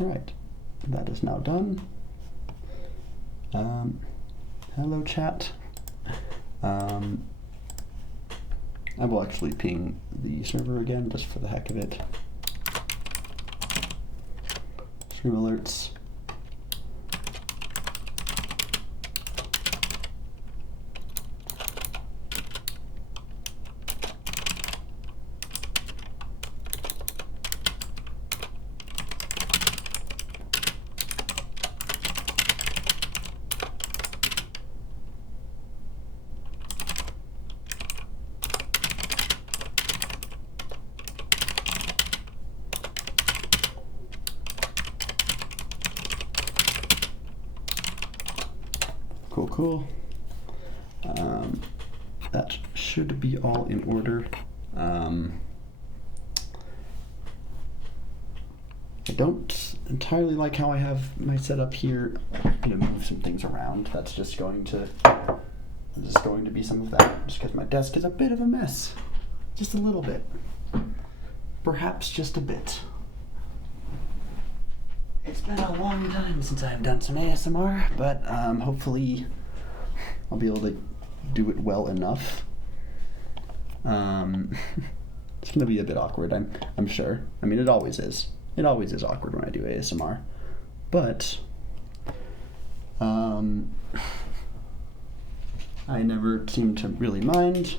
Right, that is now done. Hello chat. I will actually ping the server again just for the heck of it. Stream alerts. Cool. That should be all in order. I don't entirely like how I have my setup here. I'm gonna move some things around. That's just going to be some of that, just because my desk is a bit of a mess. Just a little bit. Perhaps just a bit. It's been a long time since I've done some ASMR, but hopefully I'll be able to do it well enough. It's gonna be a bit awkward, I'm sure. I mean, it always is. It always is awkward when I do ASMR, but I never seem to really mind.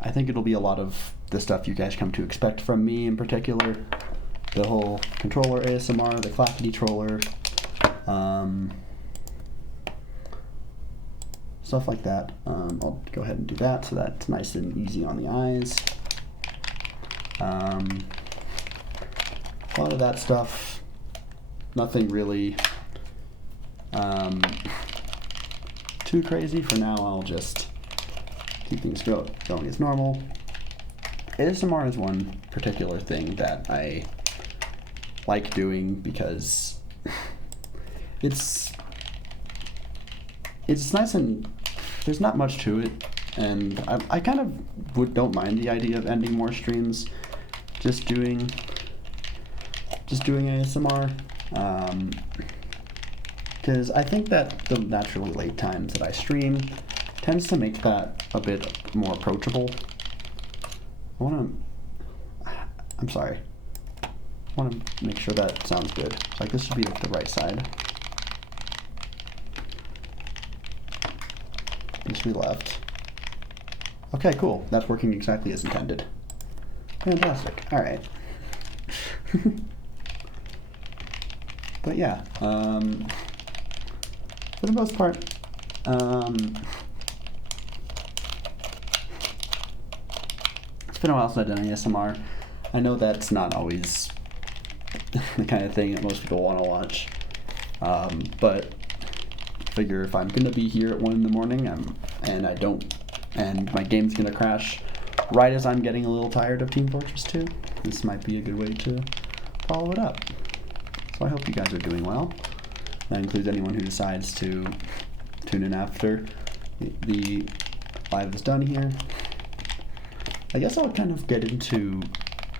I think it'll be a lot of the stuff you guys come to expect from me in particular. The whole controller ASMR, the clackety troller, stuff like that. I'll go ahead and do that so that's nice and easy on the eyes. A lot of that stuff, nothing really too crazy. For now, I'll just keep things going as normal. ASMR is one particular thing that I like doing because it's nice and there's not much to it, and I kind of don't mind the idea of ending more streams just doing ASMR, because I think that the naturally late times that I stream tends to make that a bit more approachable. I'm sorry. I want to make sure that sounds good. Like, this should be like the right side. This should be left. Okay, cool. That's working exactly as intended. Fantastic. All right. But yeah, for the most part, it's been a while since I've done ASMR. I know that's not always the kind of thing that most people want to watch, but I figure if I'm gonna be here at 1 in the morning, and my game's gonna crash right as I'm getting a little tired of Team Fortress 2, this might be a good way to follow it up. So I hope you guys are doing well. That includes anyone who decides to tune in after the live is done here. I guess I'll kind of get into,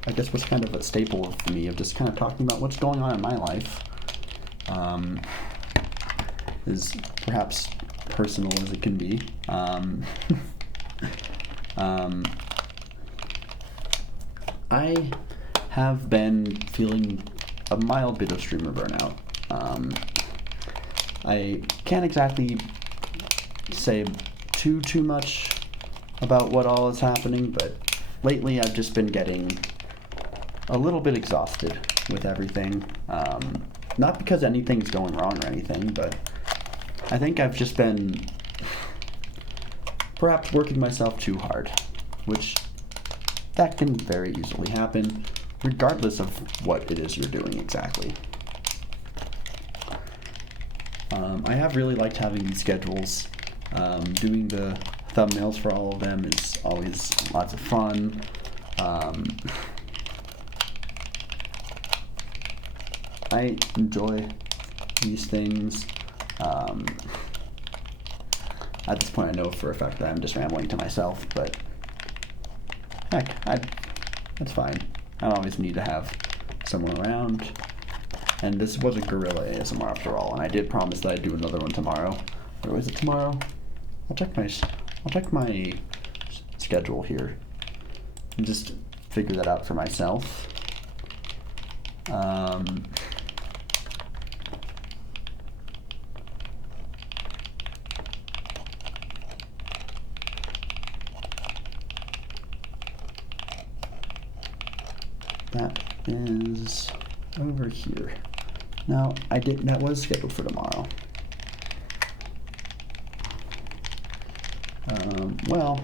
what's kind of a staple for me of just kind of talking about what's going on in my life. Is perhaps personal as it can be. I have been feeling a mild bit of streamer burnout. I can't exactly say too much about what all is happening, but lately I've just been getting a little bit exhausted with everything. Not because anything's going wrong or anything, but I think I've just been perhaps working myself too hard, which that can very easily happen regardless of what it is you're doing exactly. I have really liked having these schedules. Doing the thumbnails for all of them is always lots of fun. I enjoy these things. At this point, I know for a fact that I'm just rambling to myself, but heck, that's fine. I don't always need to have someone around. And this was a Guerilla ASMR after all, and I did promise that I'd do another one tomorrow. Or is it tomorrow? I'll check my schedule here and just figure that out for myself. That is over here. Now, that was scheduled for tomorrow. Well,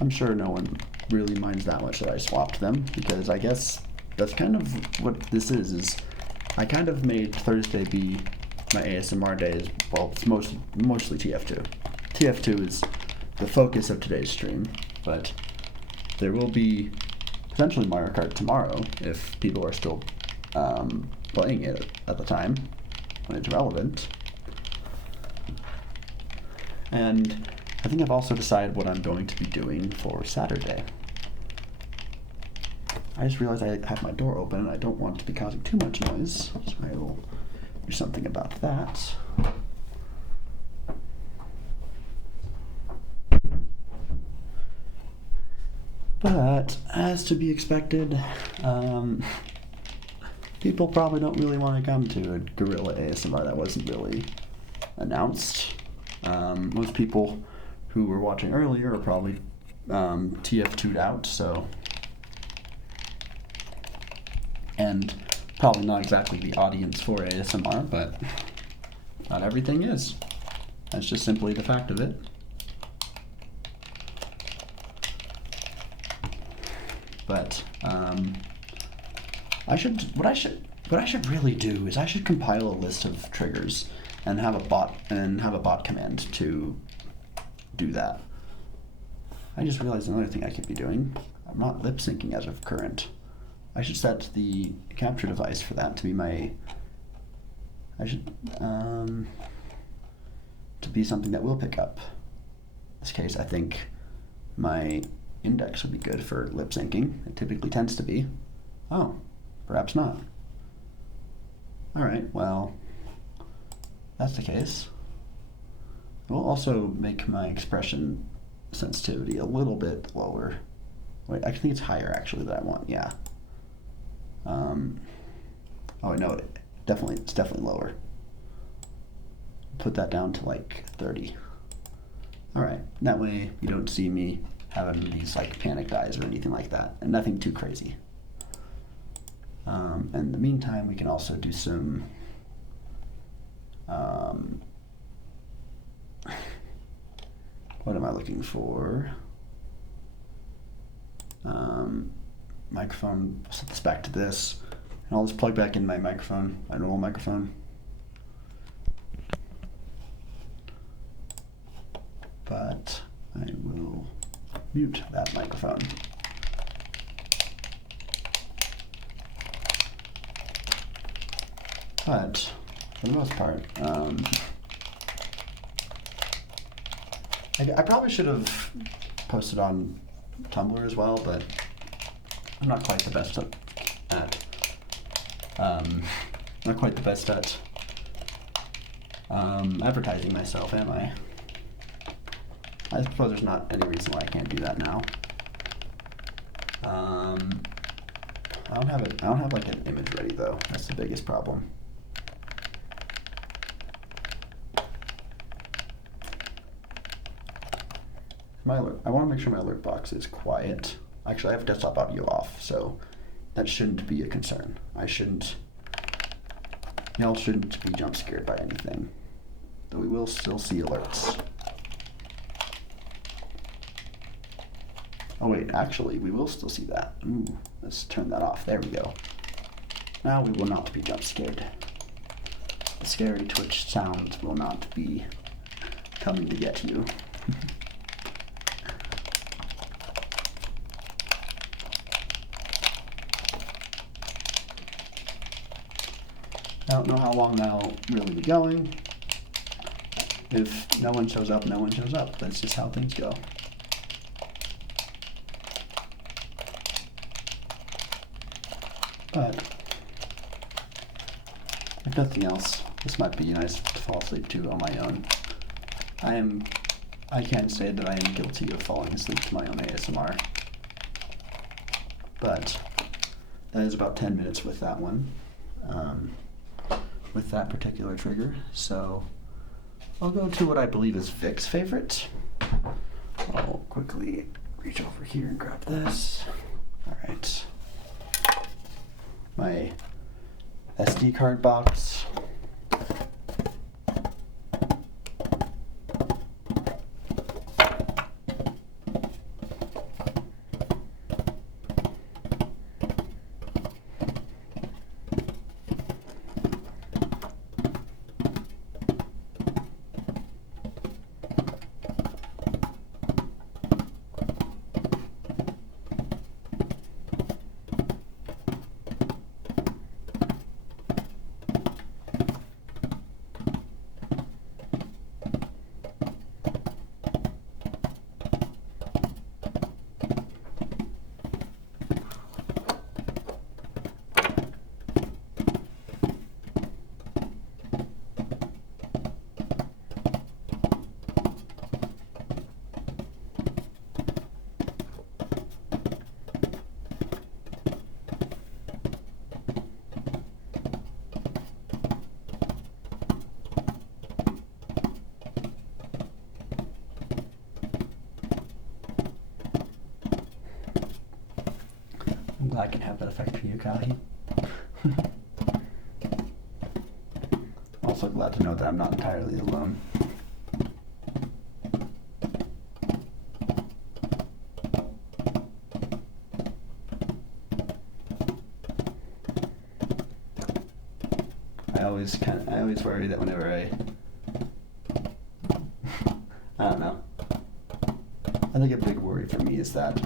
I'm sure no one really minds that much that I swapped them, because I guess that's kind of what this is I kind of made Thursday be my ASMR days. Well, it's mostly TF2. TF2 is the focus of today's stream, but there will be potentially Mario Kart tomorrow if people are still playing it at the time when it's relevant. And I think I've also decided what I'm going to be doing for Saturday. I just realized I have my door open and I don't want to be causing too much noise, so I will do something about that. But, as to be expected, people probably don't really want to come to a Guerilla ASMR that wasn't really announced. Most people who were watching earlier are probably TF2'd out, so... And probably not exactly the audience for ASMR, but not everything is. That's just simply the fact of it. But what I should really do is I should compile a list of triggers and have a bot command to do that. I just realized another thing I could be doing. I'm not lip syncing as of current. I should set the capture device for that to be to be something that will pick up. In this case, I think my index would be good for lip syncing. It typically tends to be. Oh, perhaps not. Alright, well, that's the case. It will also make my expression sensitivity a little bit lower. Wait, I think it's higher actually that I want, yeah. Oh no, it's definitely lower. Put that down to like 30. Alright, that way you don't see me having these like panicked eyes or anything like that, and nothing too crazy. In the meantime, we can also do some what am I looking for? Microphone. I'll set this back to this, and I'll just plug back in my microphone, my normal microphone. But I will mute that microphone. But for the most part, I probably should have posted on Tumblr as well, but I'm not quite the best at advertising myself, am I? I suppose there's not any reason why I can't do that now. I don't have like an image ready though. That's the biggest problem. I want to make sure my alert box is quiet. Actually, I have desktop audio off, so that shouldn't be a concern. Y'all shouldn't be jump scared by anything, though we will still see alerts. Oh wait, actually, we will still see that. Ooh, let's turn that off. There we go. Now we will not be jump scared. The scary Twitch sound will not be coming to get you. I don't know how long that'll really be going. If no one shows up, no one shows up. That's just how things go. But If nothing else, this might be nice to fall asleep to on my own. I can say that I am guilty of falling asleep to my own ASMR. But that is about 10 minutes with that one, with that particular trigger. So I'll go to what I believe is Vic's favorite. I'll quickly reach over here and grab this. All right. My SD card box. I'm glad I can have that effect for you, Kali. Also glad to know that I'm not entirely alone. I always worry that whenever I don't know. I think a big worry for me is that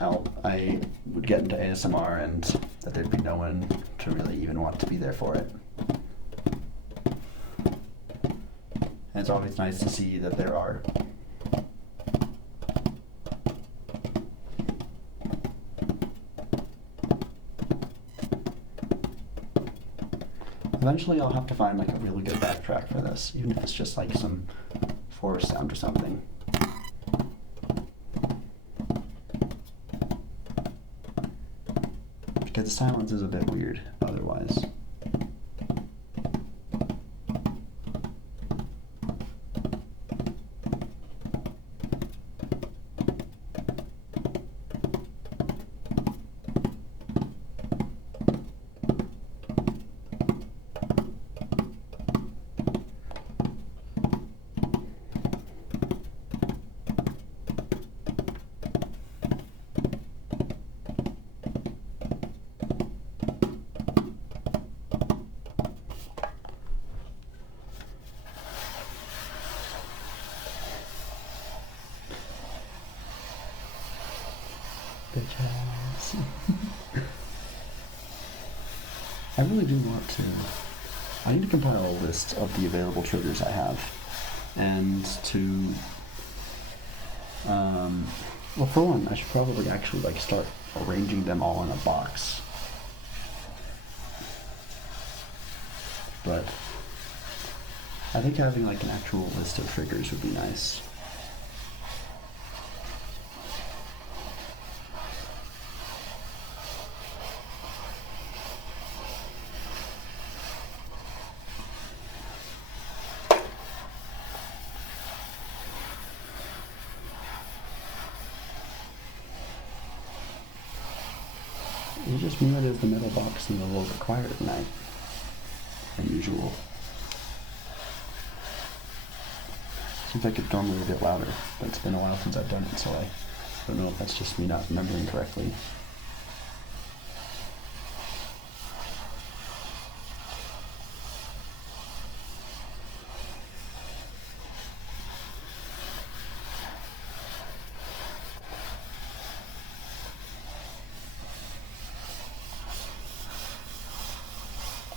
I would get into ASMR and that there'd be no one to really even want to be there for it. And it's always nice to see that there are. Eventually I'll have to find like a really good backtrack for this, even if it's just like some forest sound or something. Because the silence is a bit weird otherwise. Bitches. I really do want to. I need to compile a list of the available triggers I have, and to. Well, for one, I should probably actually like start arranging them all in a box. But I think having like an actual list of triggers would be nice. You just mute it as the middle box and a little bit quieter at night than usual. Seems like it's normally a bit louder, but it's been a while since I've done it, so I don't know if that's just me not remembering correctly.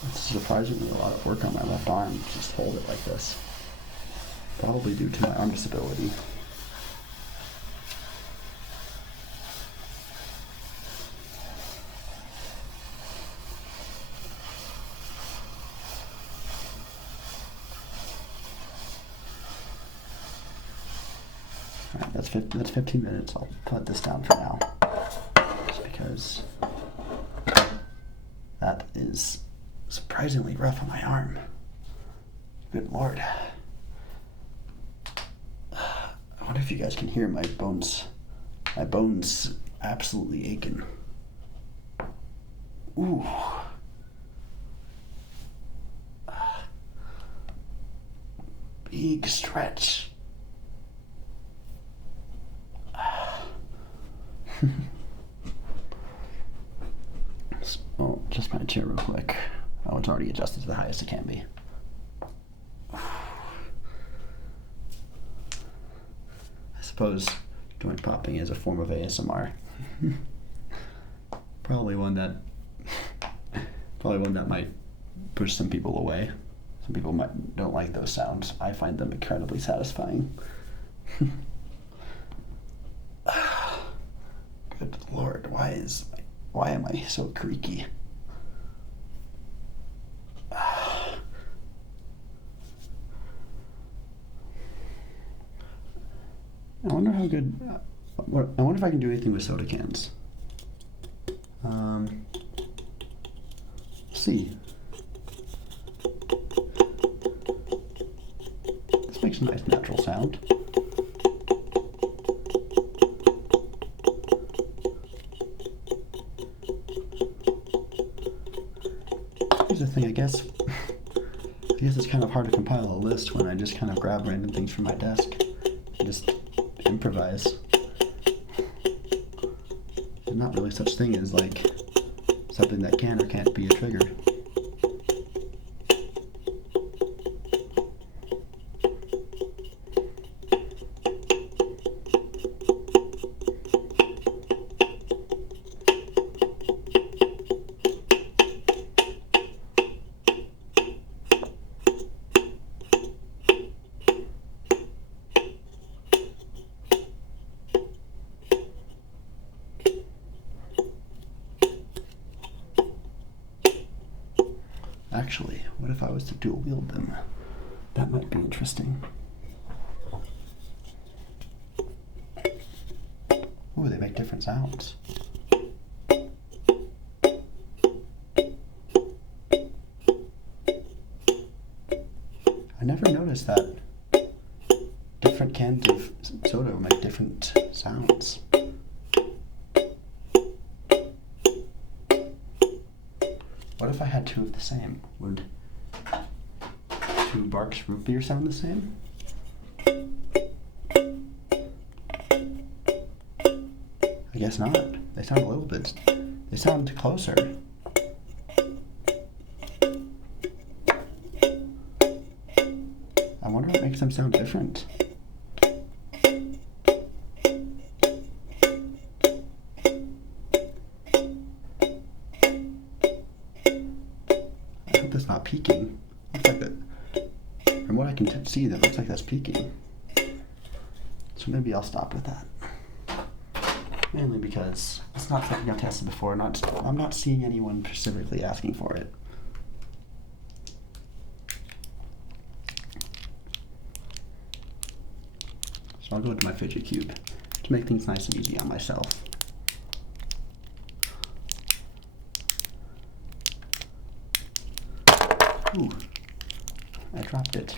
It's surprisingly a lot of work on my left arm to just hold it like this. Probably due to my arm disability. that's 15 minutes. I'll put this down for now. Just because that is surprisingly rough on my arm. Good Lord. I wonder if you guys can hear my bones. My bones absolutely aching. Ooh. Big stretch. Oh, just my chair real quick. Oh, it's already adjusted to the highest it can be. I suppose joint popping is a form of ASMR. Probably one that might push some people away. Some people don't like those sounds. I find them incredibly satisfying. Good Lord, why am I so creaky? I wonder how good. I wonder if I can do anything with soda cans. Let's see. This makes a nice natural sound. Here's the thing, I guess it's kind of hard to compile a list when I just kind of grab random things from my desk and just improvise. There's not really such thing as like something that can or can't be a trigger. Actually, what if I was to dual wield them? That might be interesting. Ooh, they make different sounds. I never noticed that different cans of soda will make different sounds. What if I had two of the same? Would two Barks root beer sound the same? I guess not. They sound a little bit. They sound closer. I wonder what makes them sound different. I hope that's not peaking. Looks like that. From what I can see, that looks like that's peaking. So maybe I'll stop with that. Mainly because it's not something I've tested before. I'm not seeing anyone specifically asking for it. So I'll go with my fidget cube to make things nice and easy on myself. Ooh, I dropped it.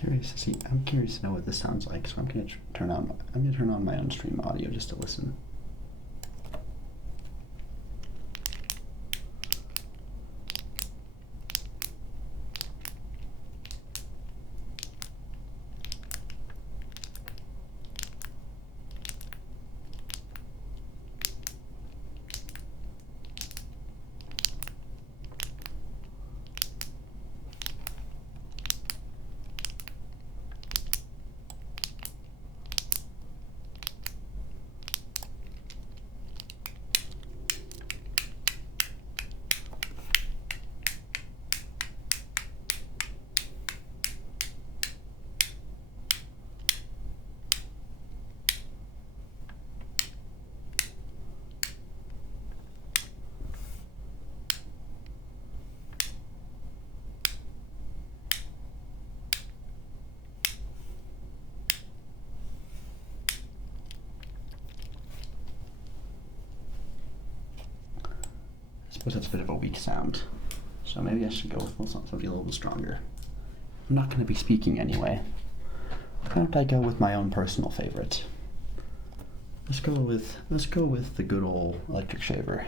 I'm curious to know what this sounds like, so I'm gonna turn on my own stream audio just to listen. I suppose that's a bit of a weak sound, so maybe I should go with something a little bit stronger. I'm not going to be speaking anyway. Why don't I go with my own personal favorite? Let's go with the good old electric shaver.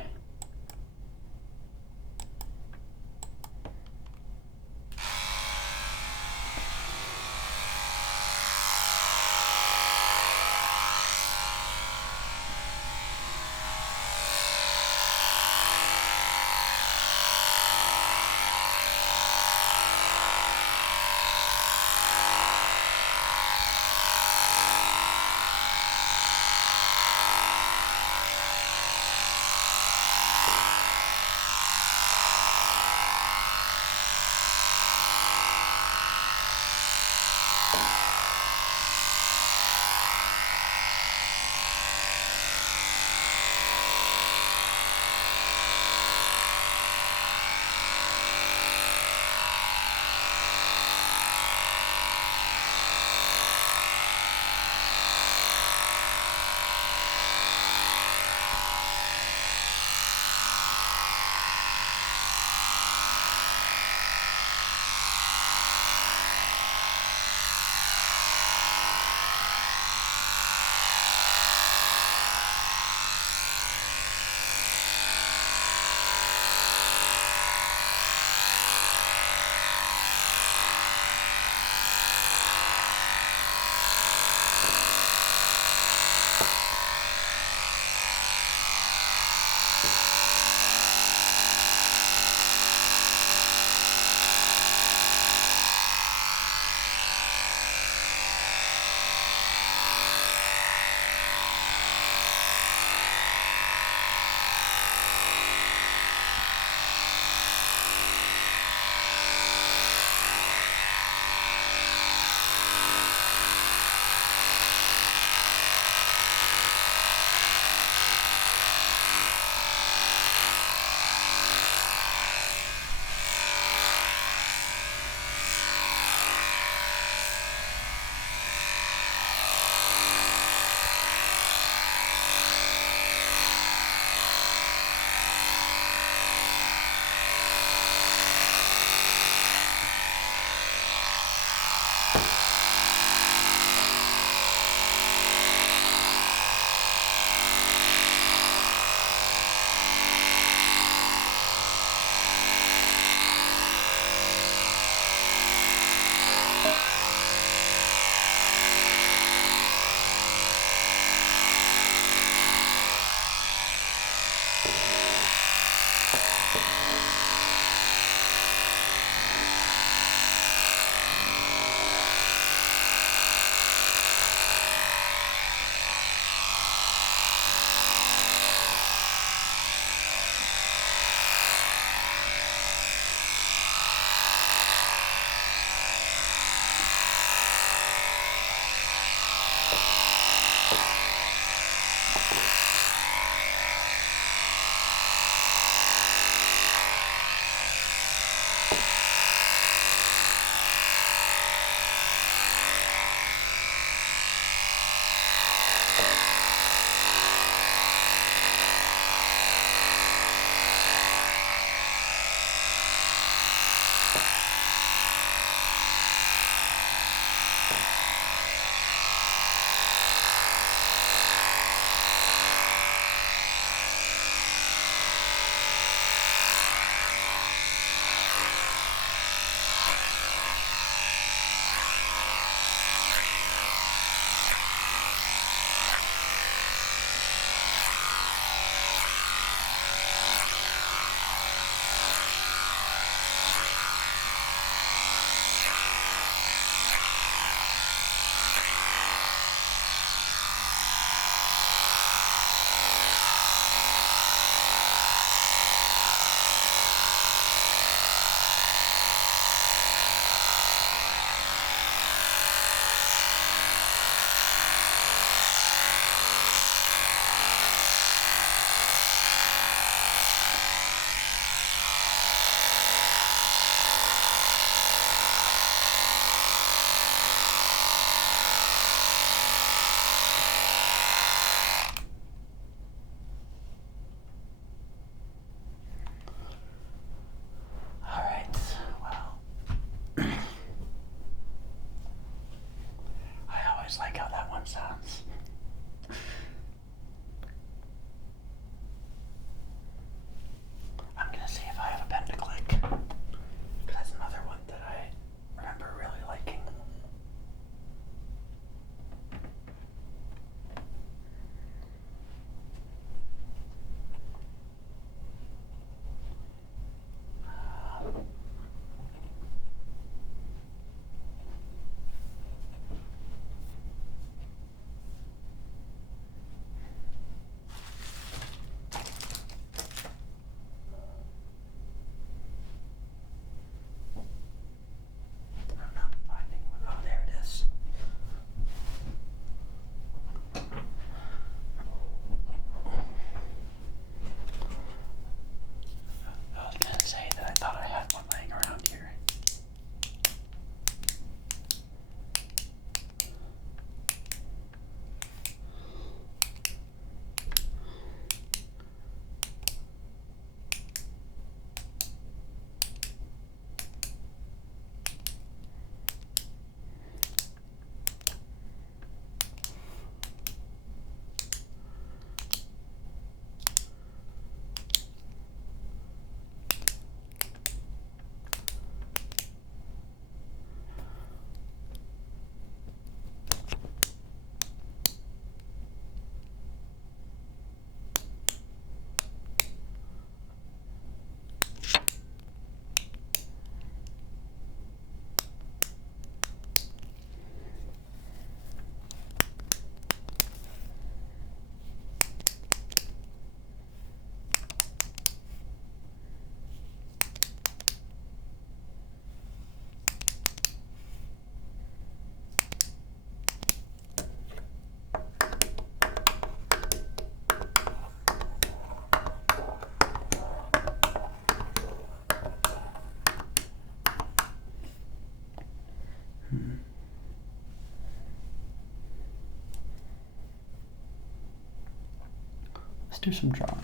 do some drawing.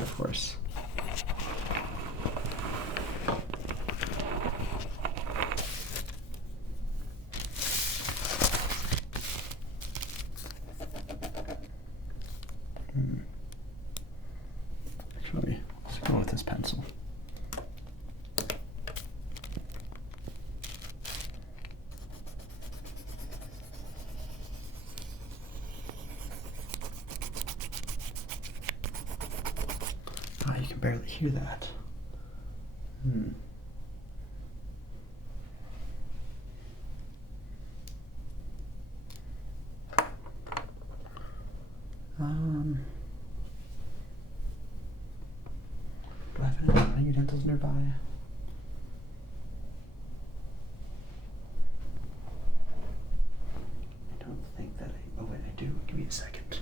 Of course. Actually, let's go with this pencil. Ah, you can barely hear that. Do I have any utensils nearby? I don't think that oh wait, I do. Give me a second.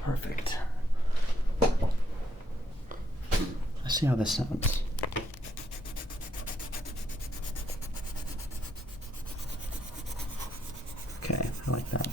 Perfect. Let's see how this sounds. Okay, I like that.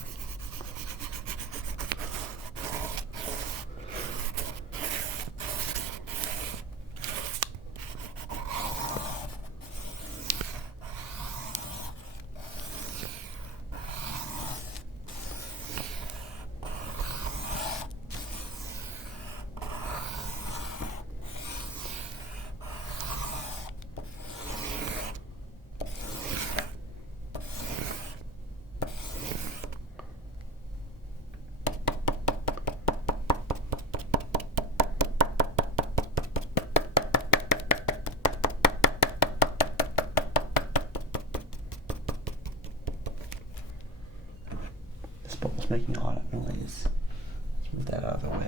This bowl's making a lot of noise. Let's move that out of the way.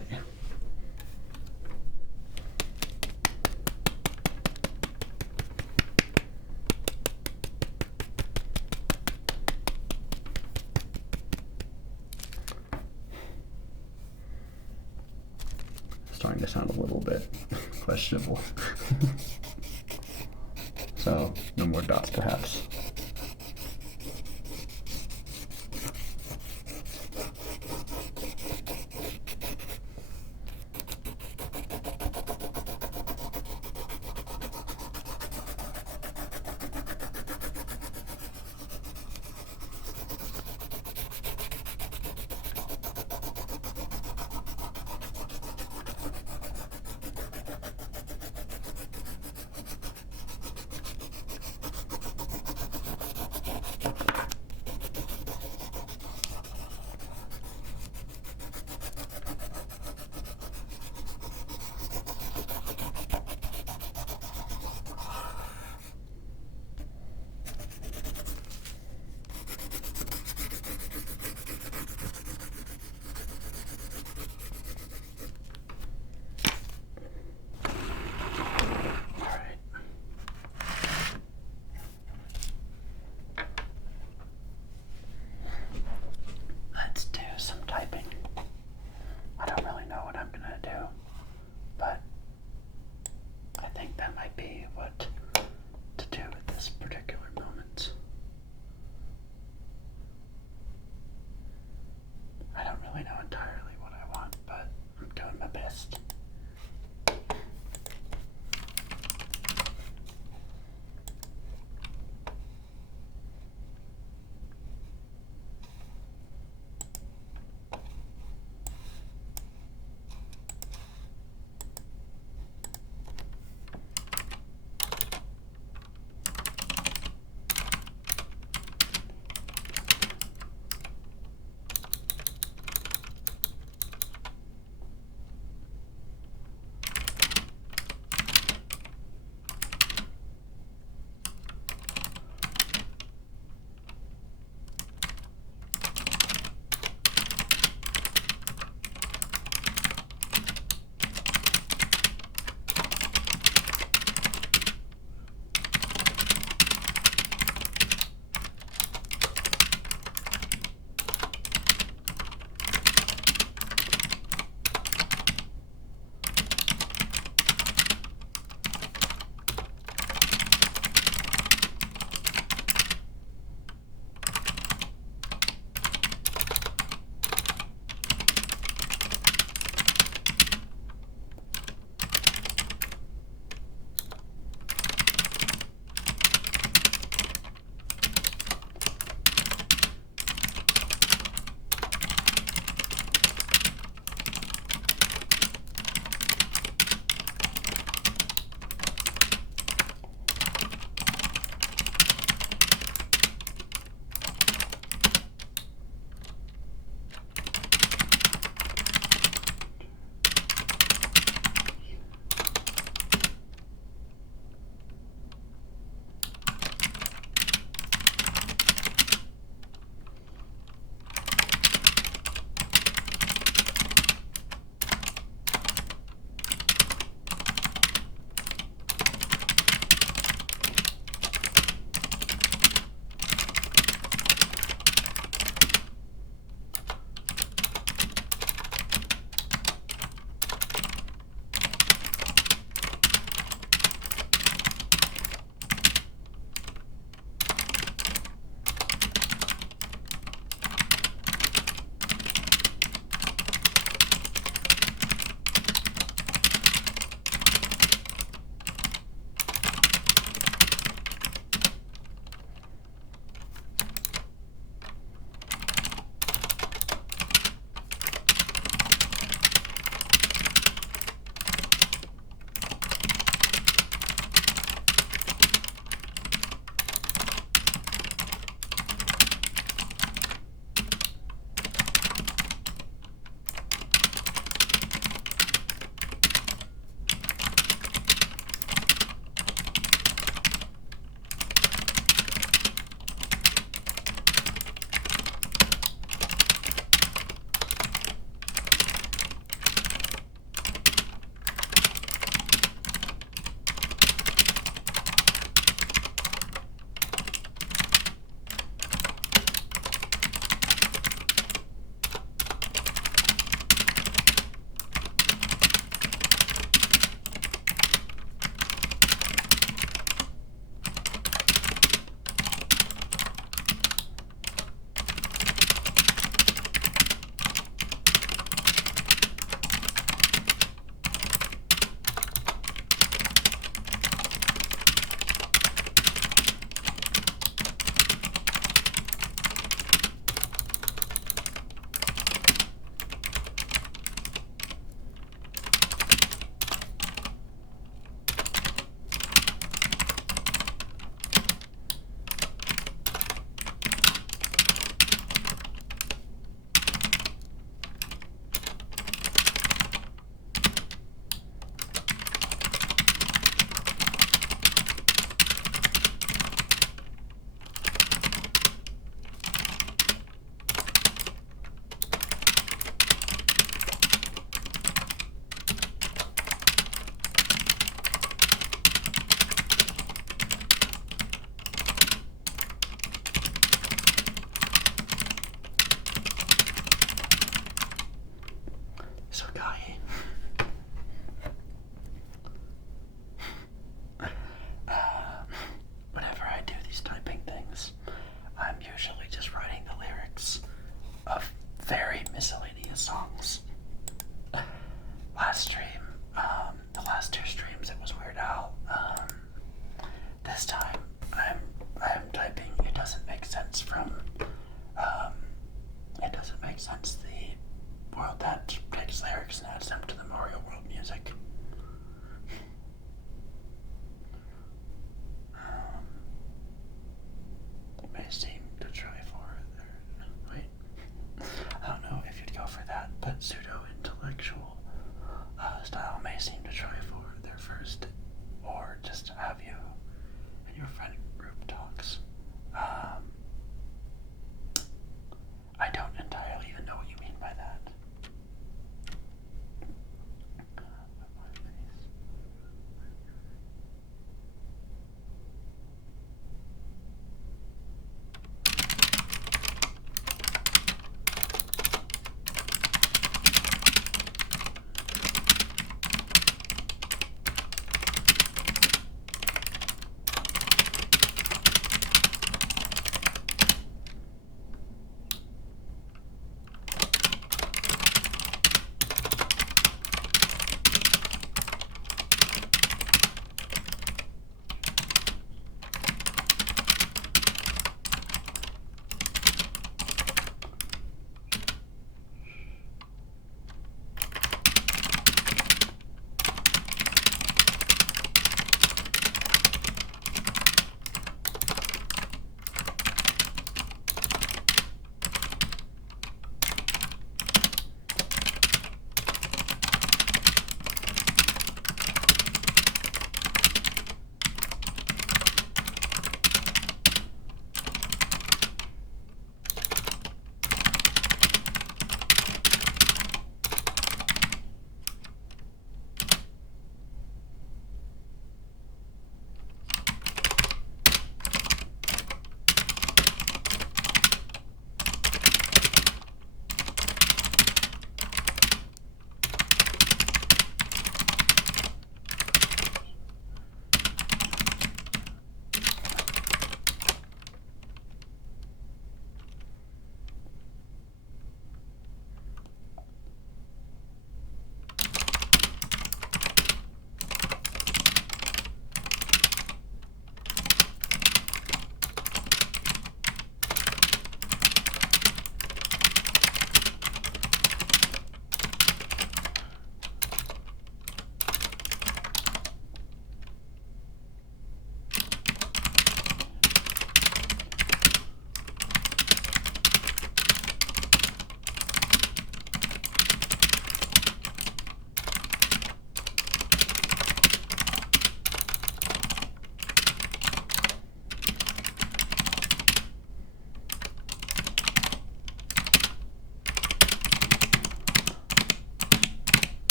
Starting to sound a little bit questionable. So, no more dots perhaps.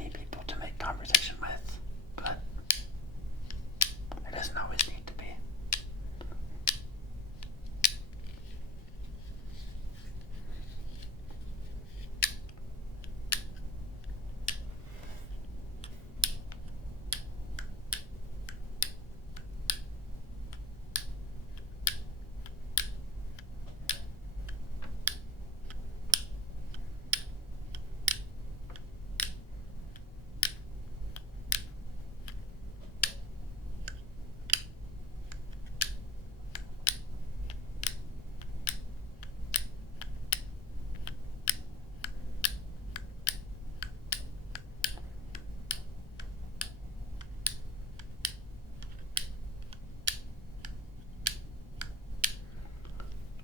funny people to make conversation with, but it doesn't always need to be.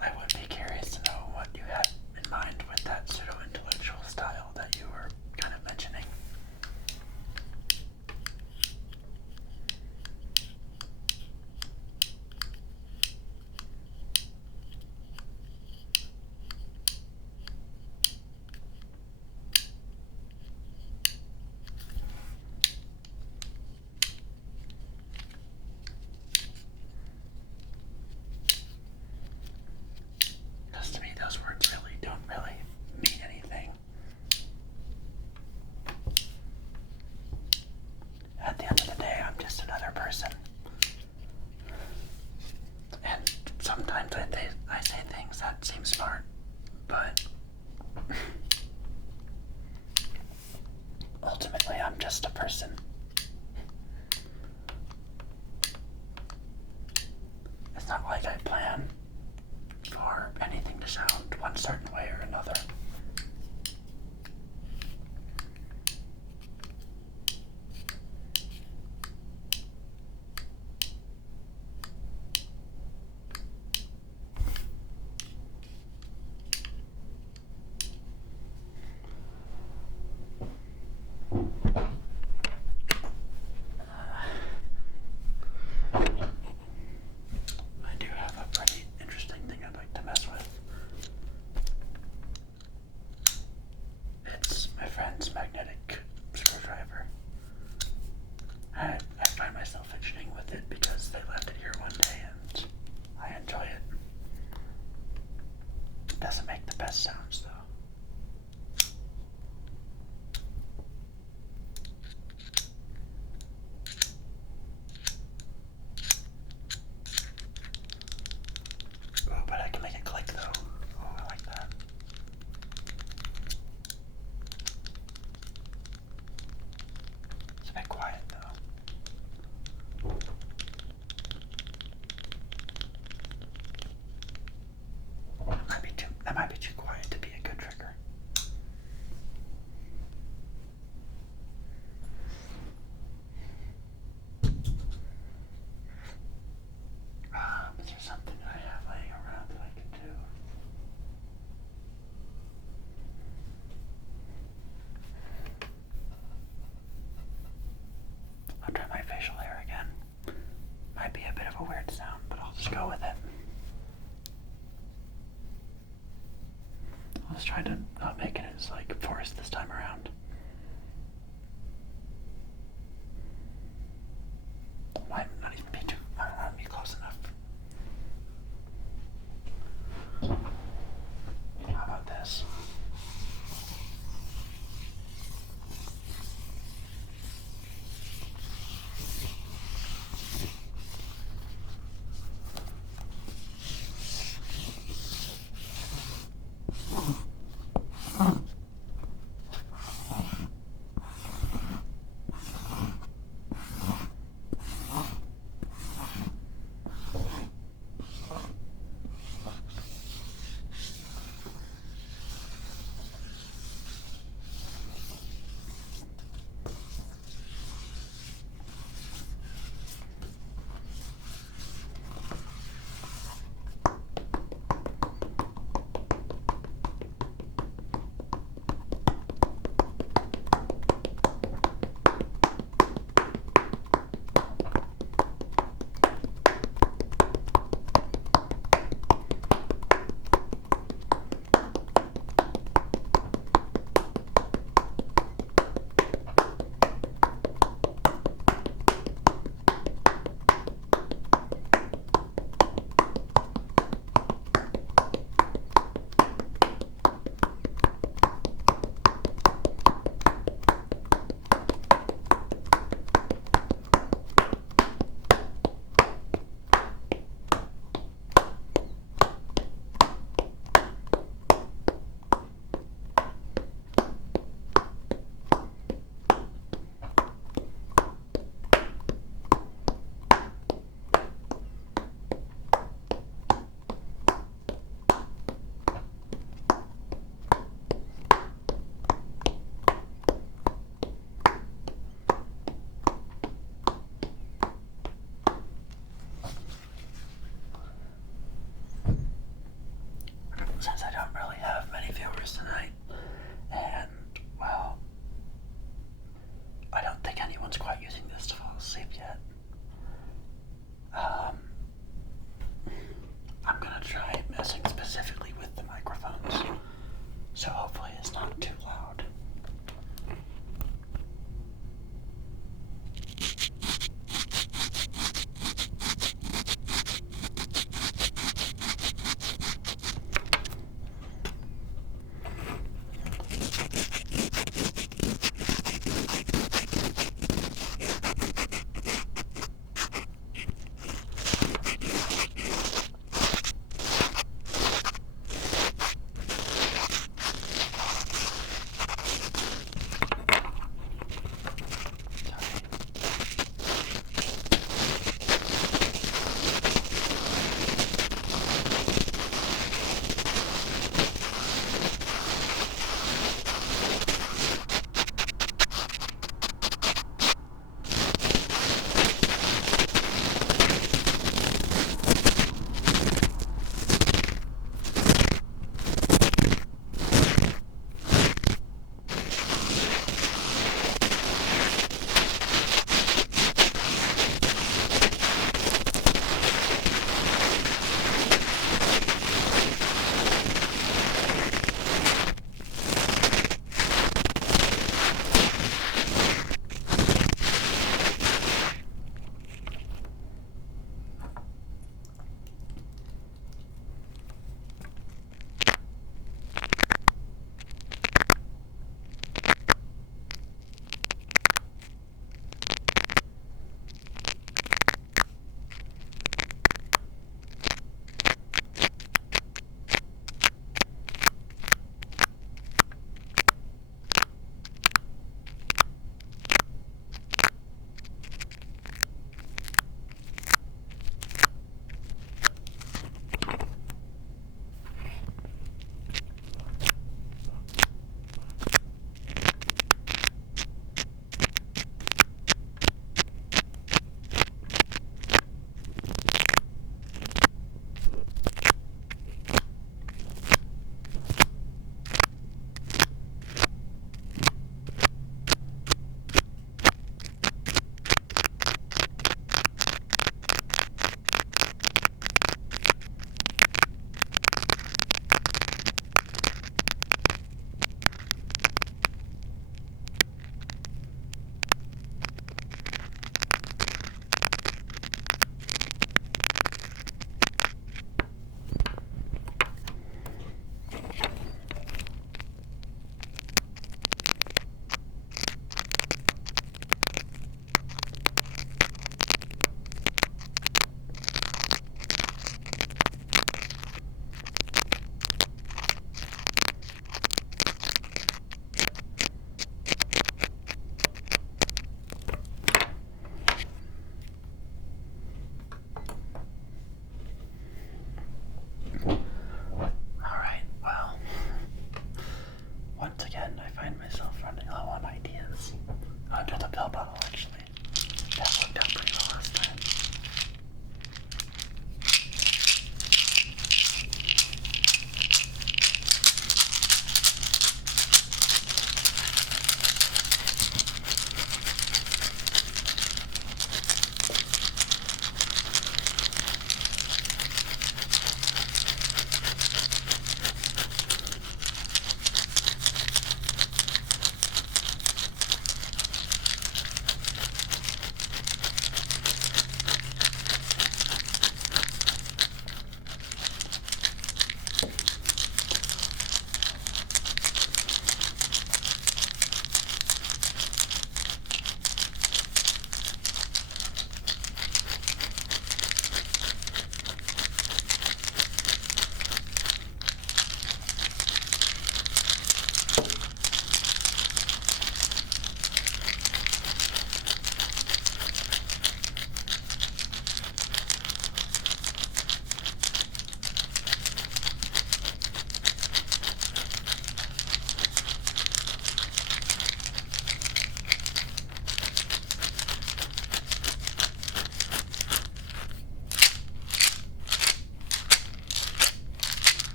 I would be curious to know what you had in mind with that pseudo-intellectual style that you were kind of mentioning. Because to me, those words really don't really mean anything. At the end of the day, I'm just another person. And sometimes I say things that seem smart, but ultimately, I'm just a person. It's not like I plan for anything to sound one certain way or another. I do have a pretty interesting thing I'd like to mess with. It's my friend's magnetic screwdriver. I find myself fidgeting with it because they left it here one day and I enjoy it. It doesn't make the best sounds though. Oh, but I can make it click though. Oh, I like that. It's a bit quiet though. That might be too quiet to be a good trigger. Is there something that I have laying around that I can do? I'll try my facial hair again. Might be a bit of a weird sound, but I'll just go with it. I'll just try to not make it as like forced this time around. Might not even be too, might not be close enough. How about this? mattress tonight, and, well, I don't think anyone's quite using this to fall asleep yet. I'm gonna try messing specifically with the microphones, so hopefully it's not too loud.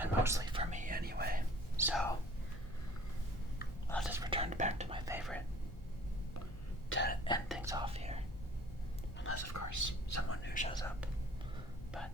been mostly for me anyway, so I'll just return back to my favorite to end things off here. Unless, of course, someone new shows up. But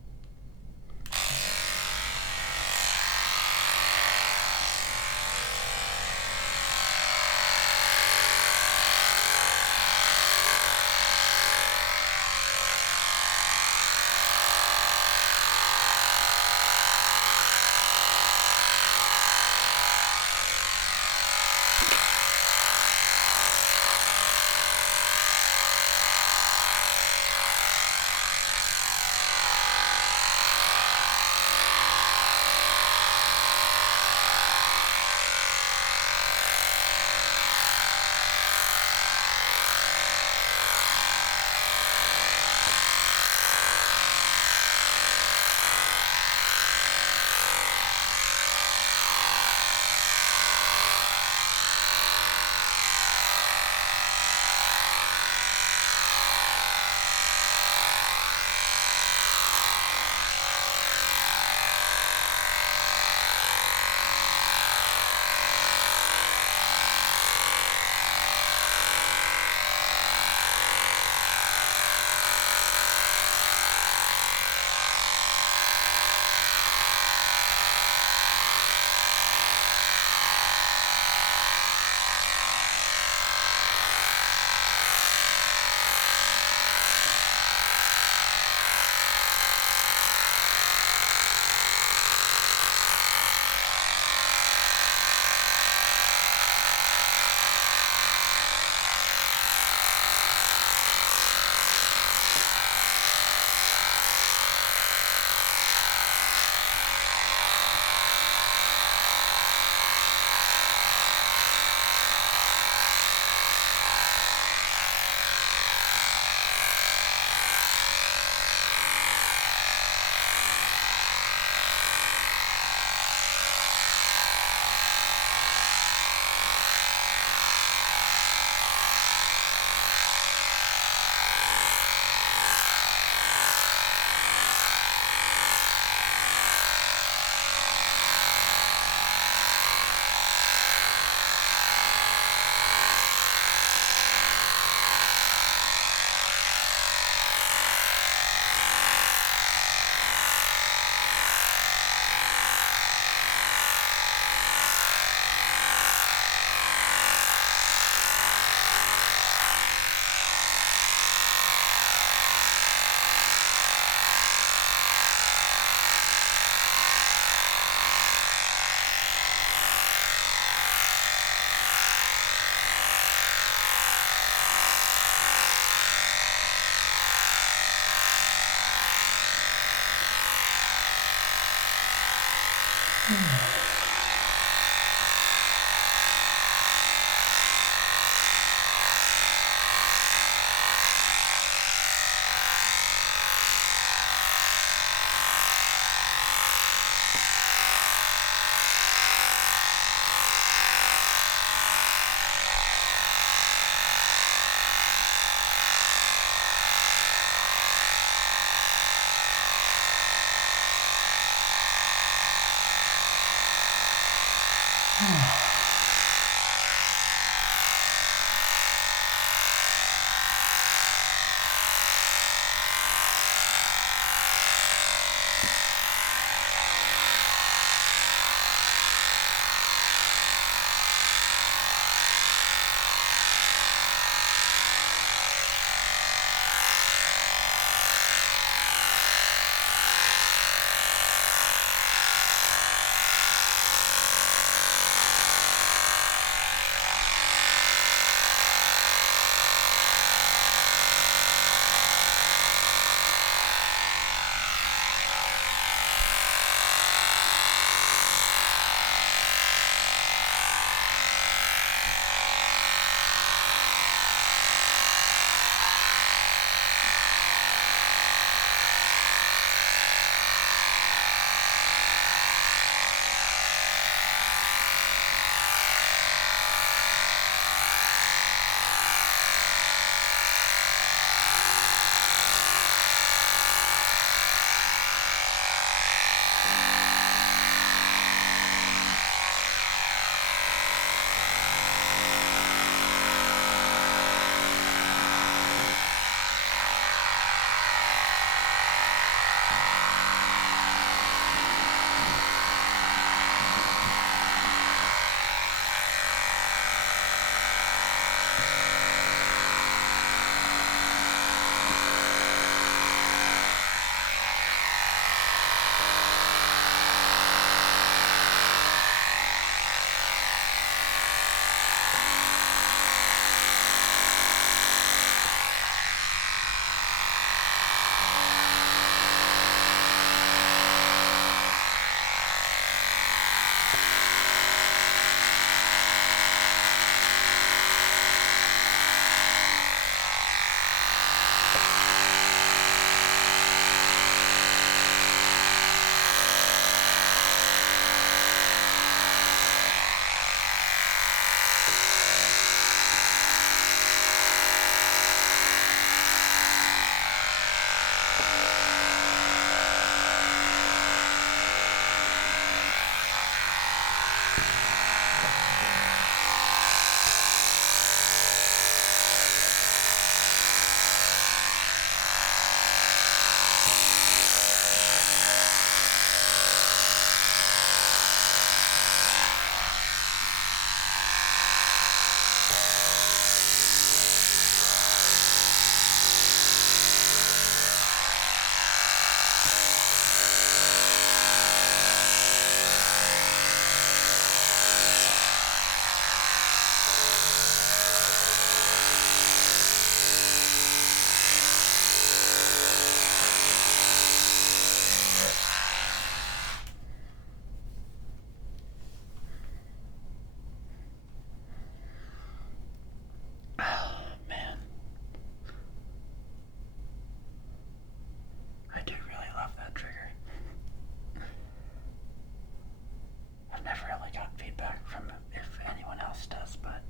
never really got feedback from if anyone else does, but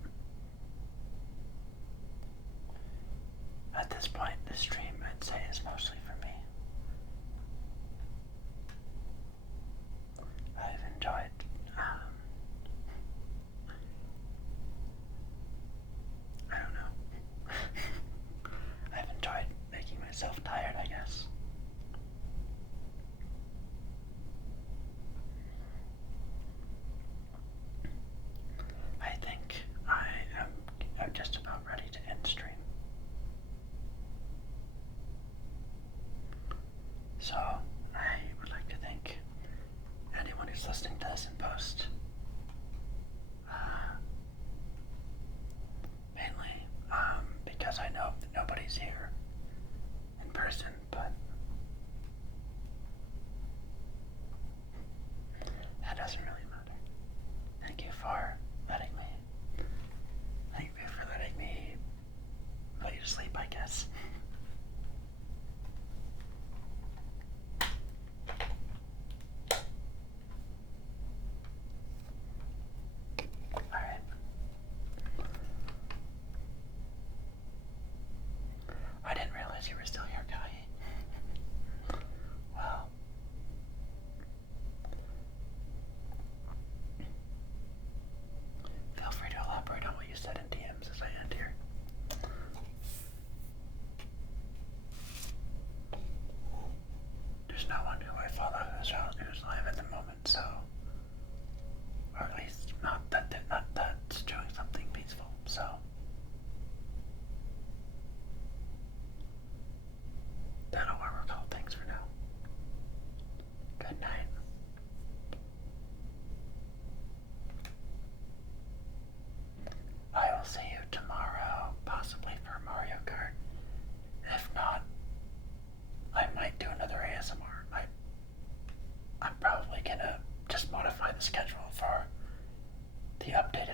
at this point, the stream, I'd say, is mostly for me. I've enjoyed I don't know. I've enjoyed making myself tired, I guess. I think I'm just about ready to end stream. So I would like to thank anyone who's listening to this in post. Mainly because I know that nobody's here in person, but that doesn't really matter. Thank you for letting me. Thank you for letting me put you to sleep, I guess. Alright. I didn't realize you were still here, Kai. Well. Feel free to elaborate on what you said in DMs as I end here. There's no one who I follow who's live at the moment, so, or at least not that's doing something peaceful. So that'll work all things for now. Good night. I will see you tomorrow, possibly for Mario Kart. If not, I might do another ASMR. I'm probably gonna just modify the schedule for the update